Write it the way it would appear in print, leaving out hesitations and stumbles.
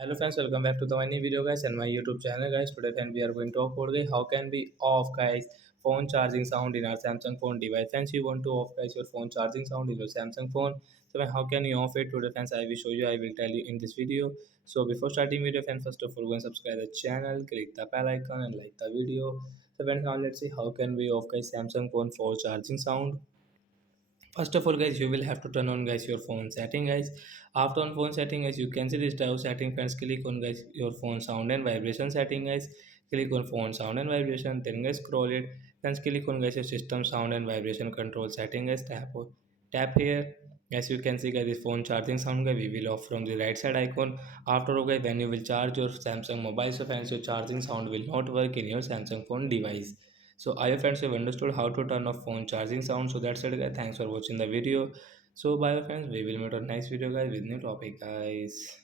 Hello friends, welcome back to the new video guys and my YouTube channel guys. Today friends we are going to talk about how can we off guys phone charging sound in our Samsung phone device. Friends, you want to off guys your phone charging sound in your Samsung phone. So how can you off it today friends? I will show you. I will tell you in this video. So before starting video friends, first of all go and subscribe the channel, click the bell icon and like the video. So friends, now let's see how can we off guys Samsung phone for charging sound. First of all guys, you will have to turn on guys your phone setting guys. After on phone setting guys, you can see this tab setting. Friends, click on guys your phone sound and vibration setting guys. Click on phone sound and vibration, then guys scroll it. Then click on guys your system sound and vibration control setting guys. Tap here. As you can see guys, this phone charging sound guys, we will off from the right side icon. After okay, when you will charge your Samsung mobile, so friends, your charging sound will not work in your Samsung phone device. So I have friends have understood how to turn off phone charging sound. So that's it guys. Thanks for watching the video. So bye friends. We will meet on next video guys with new topic guys.